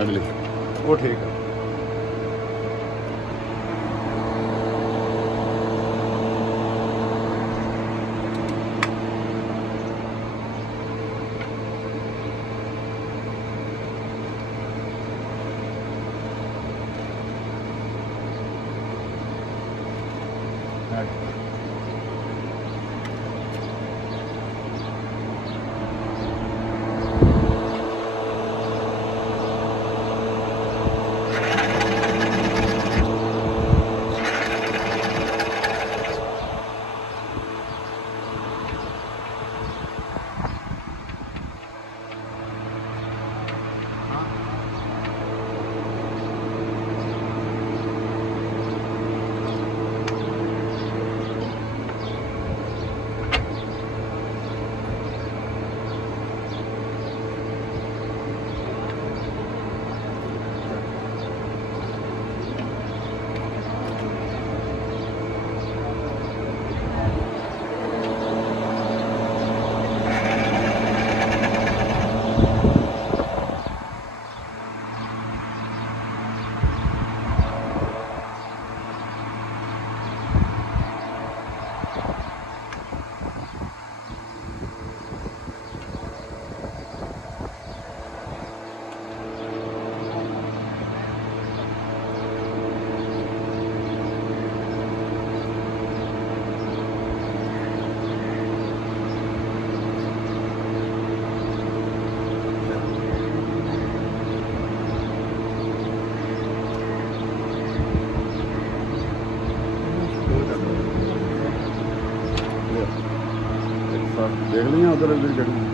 अगली वो ठीक है। देख लिया उधर उधर जगह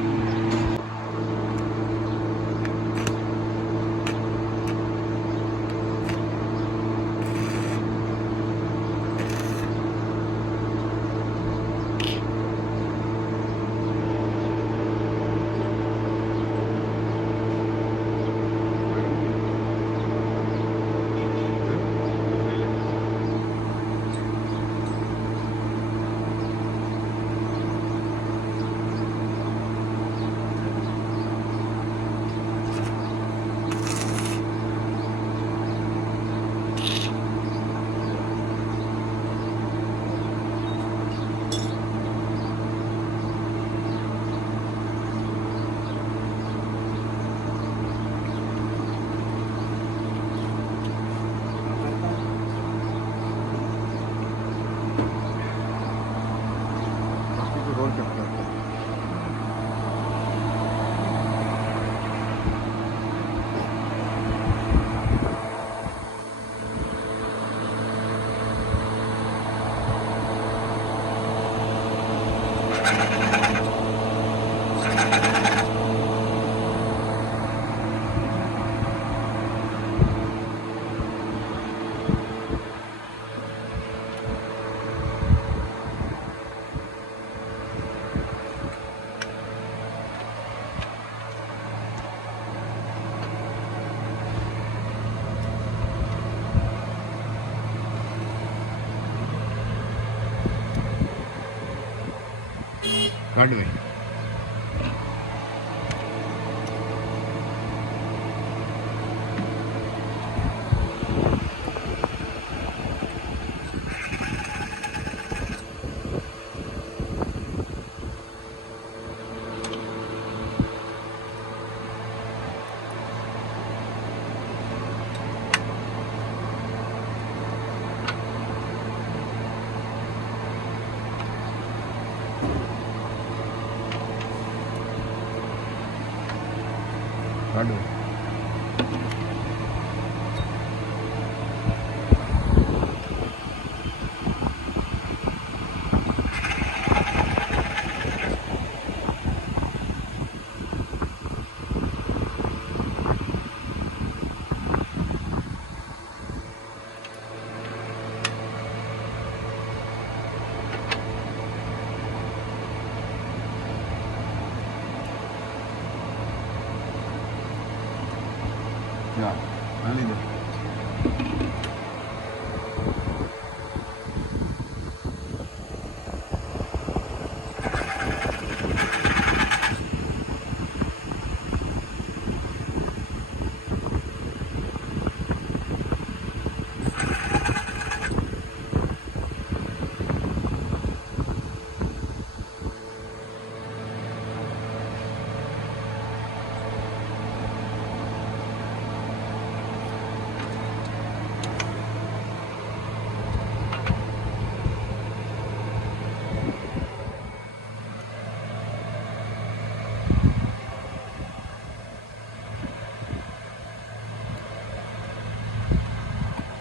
ਕੱਢ ਵੇ ਕੱਢ ਵੇ ਜਾ ਆ ਲੈ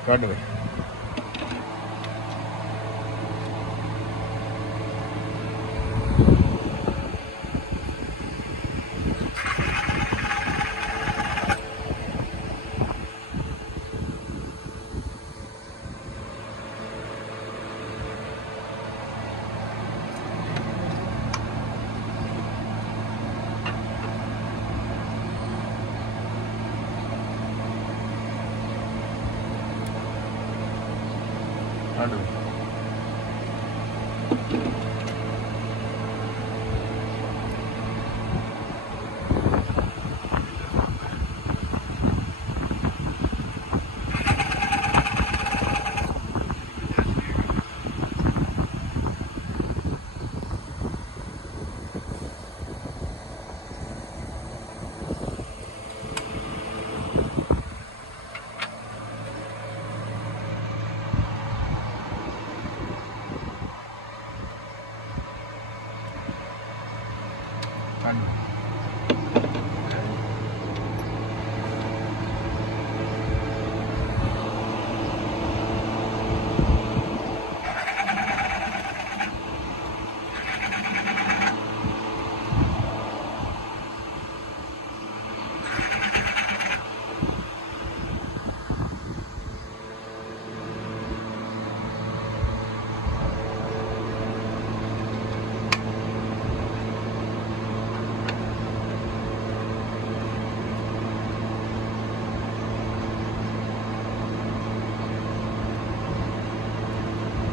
ਕੱਢ ਵੇ ਕੱਢ ਵੇ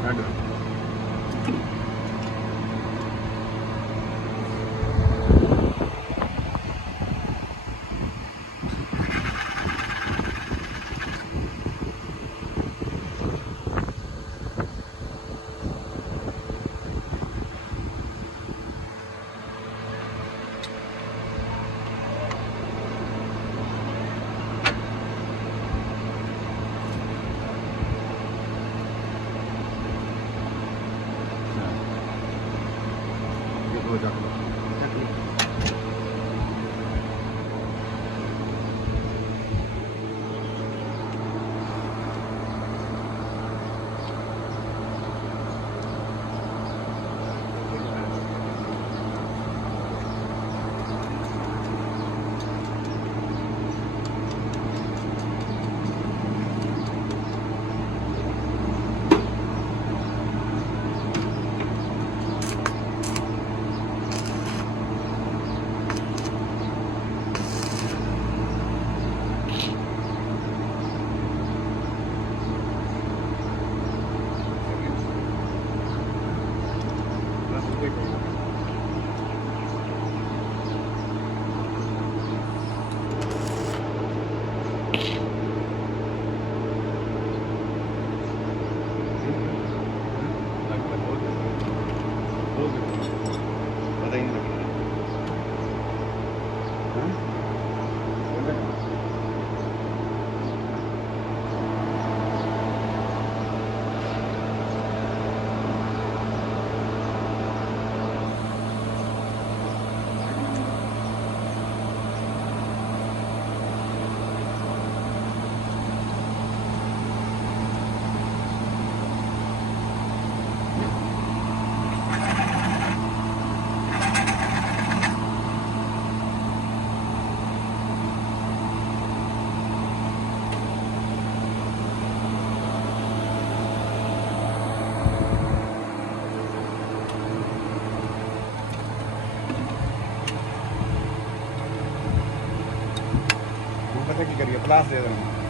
ਕੱਢ ਕੱਢ ਵੇ ਉਹ ਚੱਕ ਲਓ पता ही नहीं लगता पता की करिए प्लास दे देना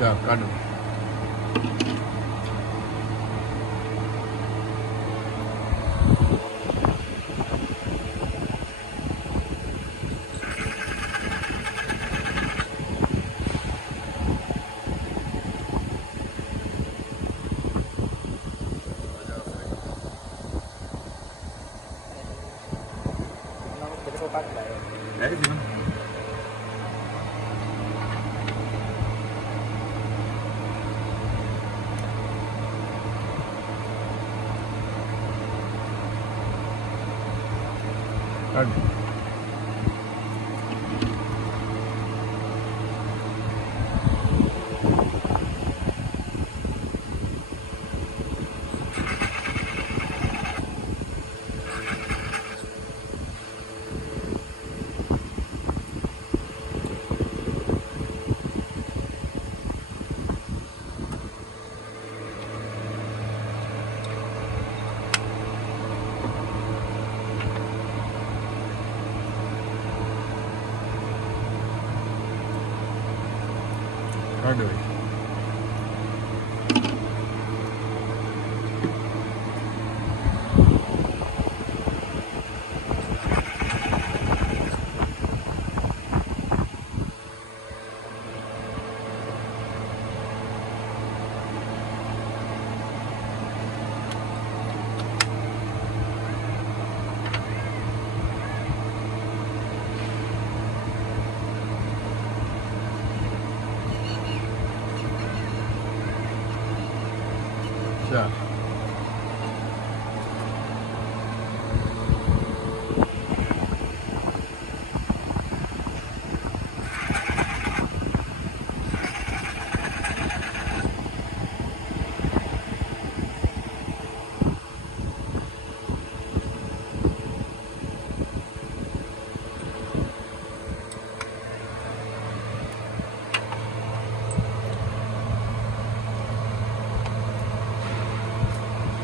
क्या काटो काटो अच्छा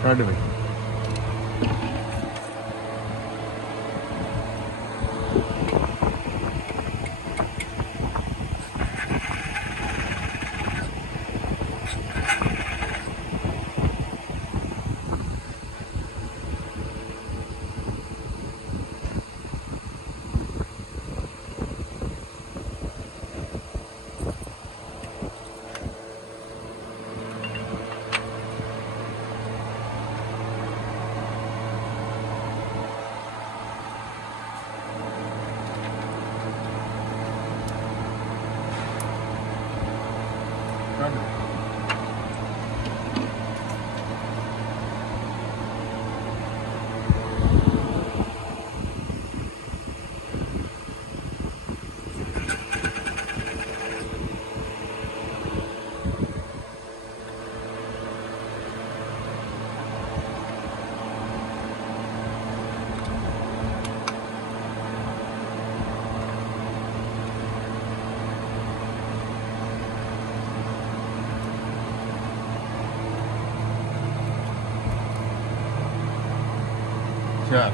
काट भाई 4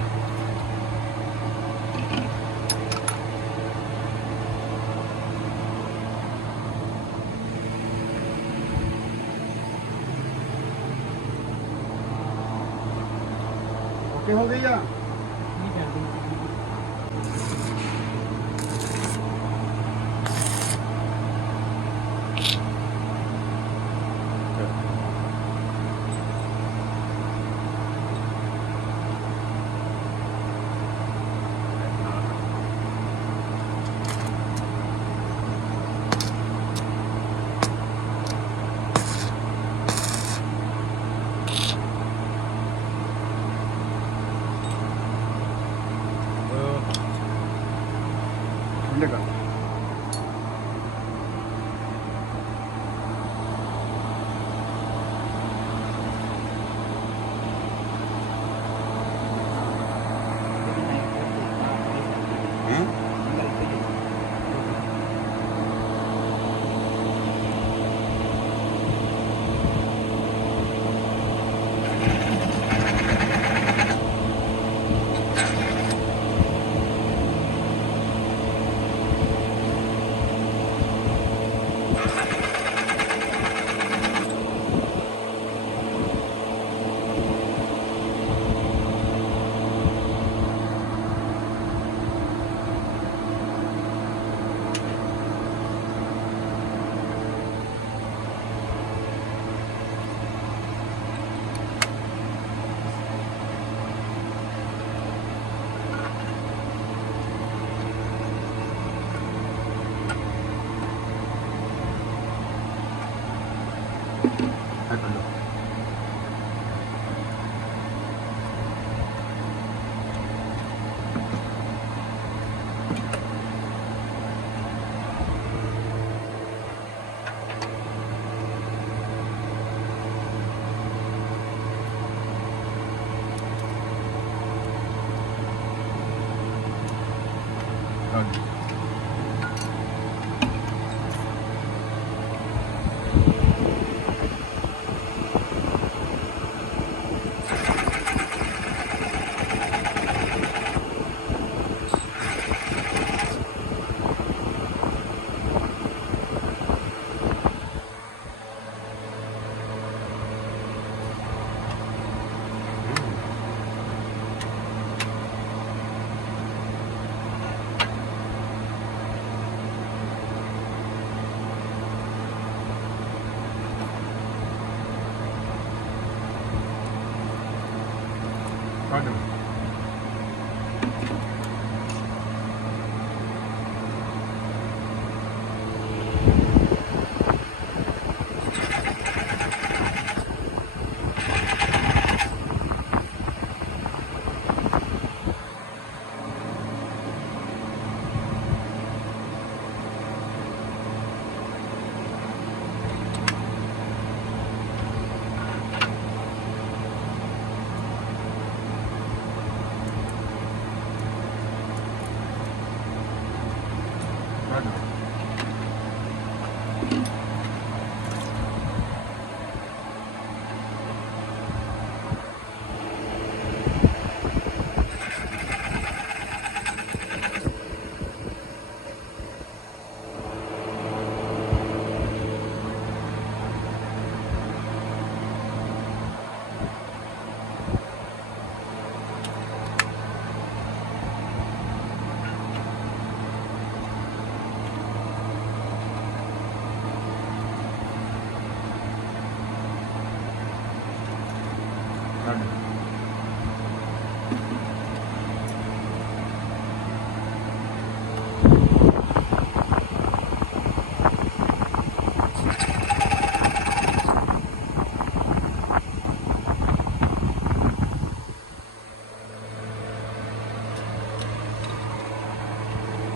ओके हो गई या नहीं कर दी ठंडे का कर लो कर दो कर दो कर दो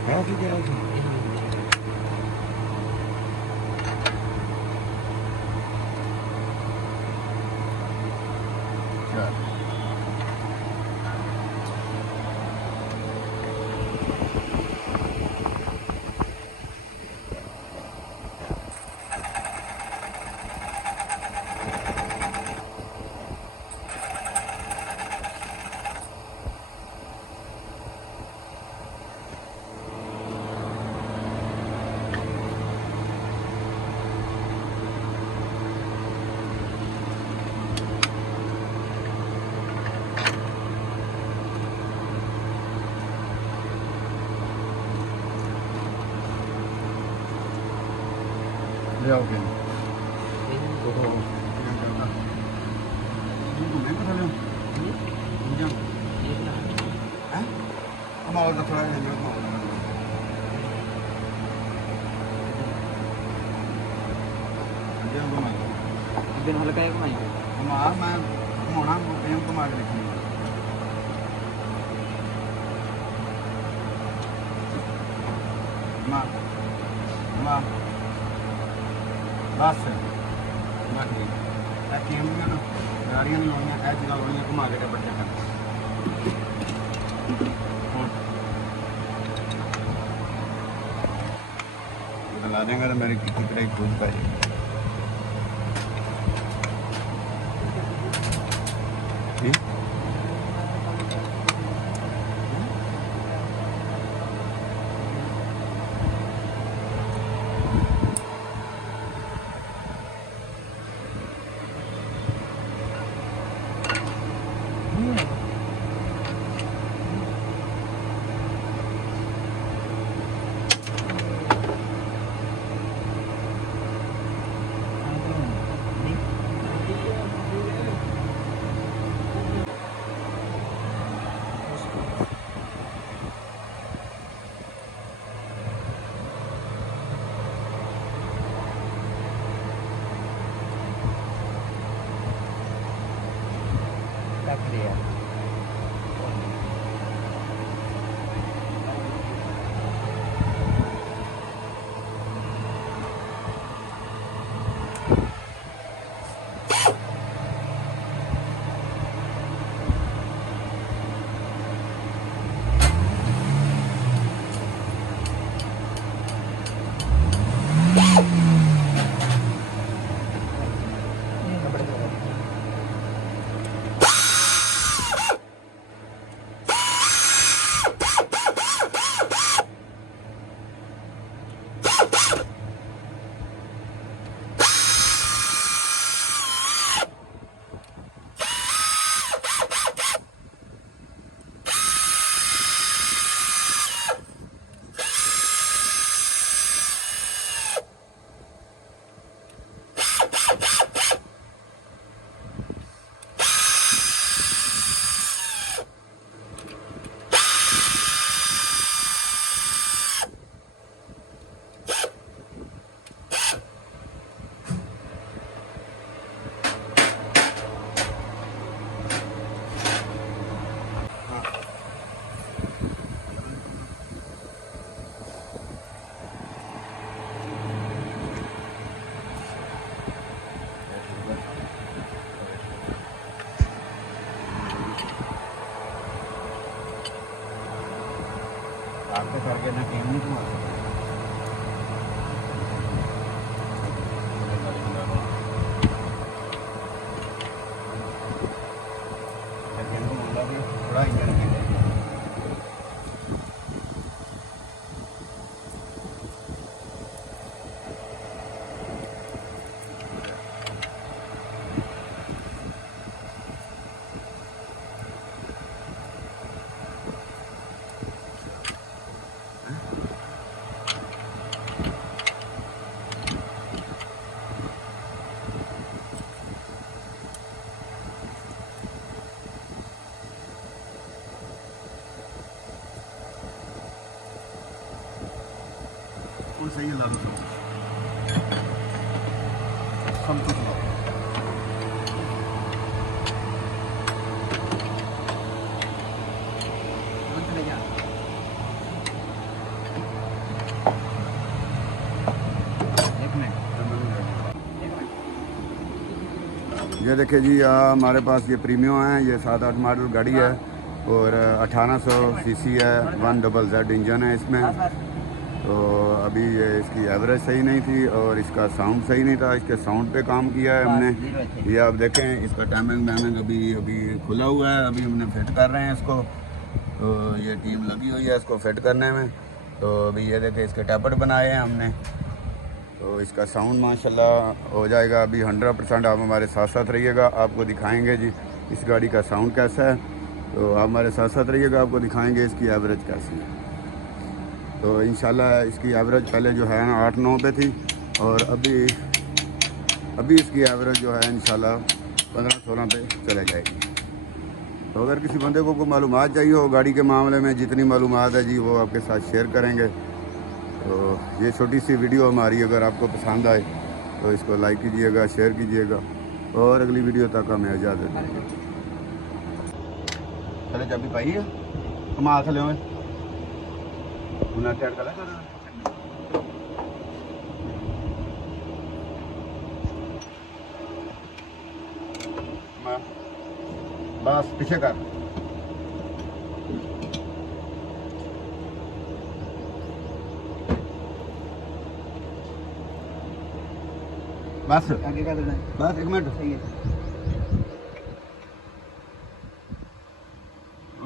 है कि क्या है चार ले आओगे तो घूमने को चले हैं हम और थोड़ा दिन हल्का है घुमाएंगे मैं घुमाना प्रेम कुमार लिखूंगा बस गाड़ियां नहीं लाइया ऐ जगह लाइया घुमा के बच्चे ला देंगे तो मेरी कितनी खूब का आपके करके ना टीम नहीं घुमा सकते थोड़ा इंजन सही है ला दो सब कुछ लाओ ये देखिए जी हमारे पास ये प्रीमियो है, ये 7-8 मॉडल गाड़ी है और 1800 सीसी है, 1ZZ इंजन है इसमें। तो अभी ये इसकी एवरेज सही नहीं थी और इसका साउंड सही नहीं था, इसके साउंड पे काम किया है हमने। ये आप देखें इसका टाइमिंग वैमिंग अभी खुला हुआ है, अभी हमने फिट कर रहे हैं इसको। तो ये टीम लगी हुई है इसको फिट करने में। तो अभी ये देखें इसके टैपट बनाए हैं हमने, तो इसका साउंड माशाल्लाह हो जाएगा। अभी 100% आप हमारे साथ साथ रहिएगा, आपको दिखाएंगे जी इस गाड़ी का साउंड कैसा है। तो आप हमारे साथ साथ रहिएगा, आपको दिखाएंगे इसकी एवरेज कैसी है। तो इंशाल्लाह इसकी एवरेज पहले जो है ना 8-9 पे थी, और अभी इसकी एवरेज जो है इंशाल्लाह 15-16 पे चले जाएगी। तो अगर किसी बंदे को मालूमात चाहिए हो गाड़ी के मामले में, जितनी मालूमात है जी वो आपके साथ शेयर करेंगे। तो ये छोटी सी वीडियो हमारी अगर आपको पसंद आए तो इसको लाइक कीजिएगा, शेयर कीजिएगा और अगली वीडियो तक हमें इजाज़त दीजिए। चले चाबी पाई है हम हाथ ले बस पीछे कर बस आगे का देना है। बस 1 मिनट सही है।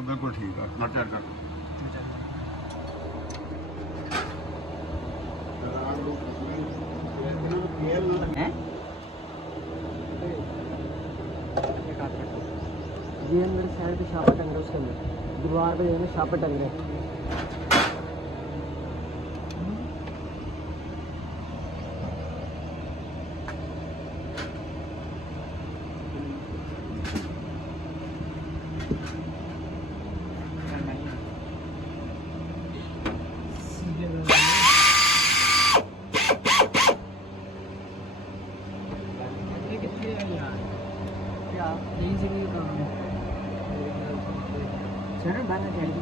बिल्कुल ठीक है नट कर हैं? ये अंदर साइड पे छापा टंग रहा है, उसके अंदर दीवार पे जो है ना छापा टंग रहे हैं। यहीं से भी काम है। चलो बाहर जाएगी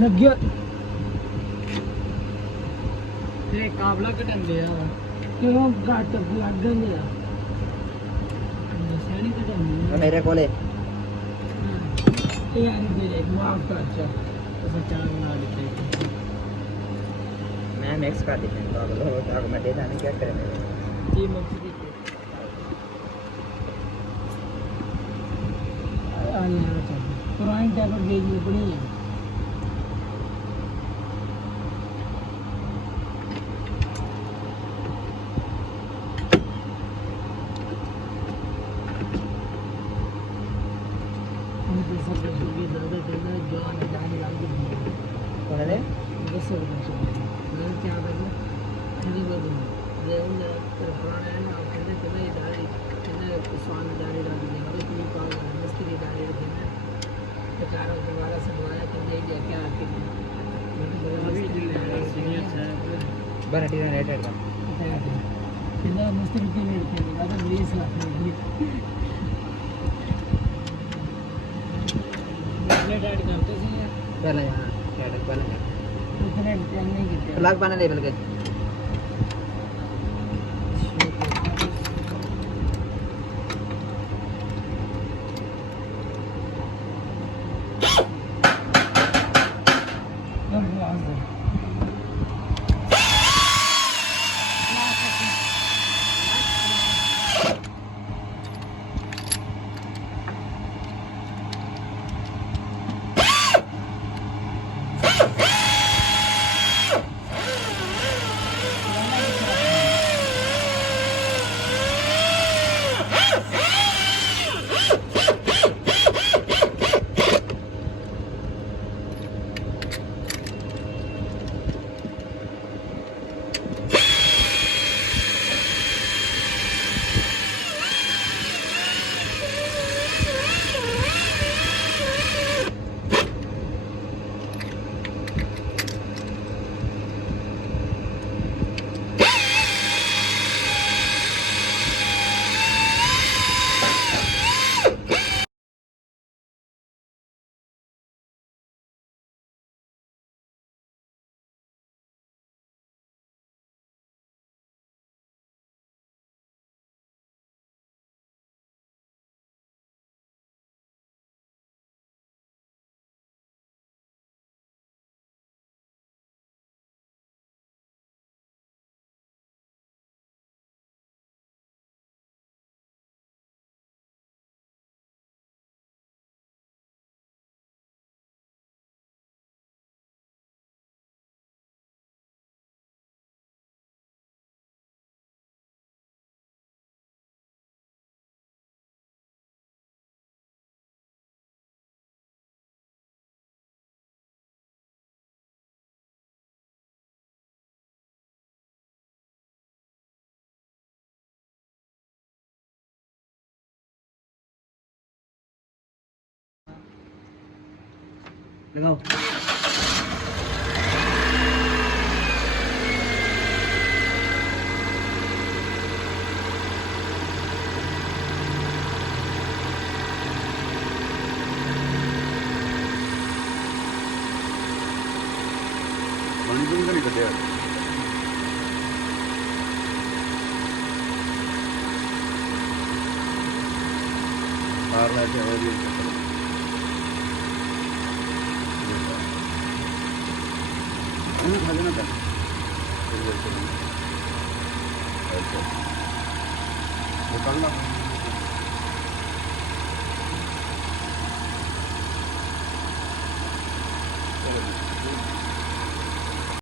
लग गया ये काबला कटन गया क्यों घट लग गया निशानी कटन मेरे कोले यार दे माफ कर अच्छा तो चार बना लेते मैं मिक्स कर देते हैं तो मैं देता नहीं क्या करें ये मत पुरानी टैबलेट भेजनी पड़ी है प्लग बना ले बल्कि लगाओ पानी तो नहीं कटे बाहर लाके हवा भी खा लेना था निकलना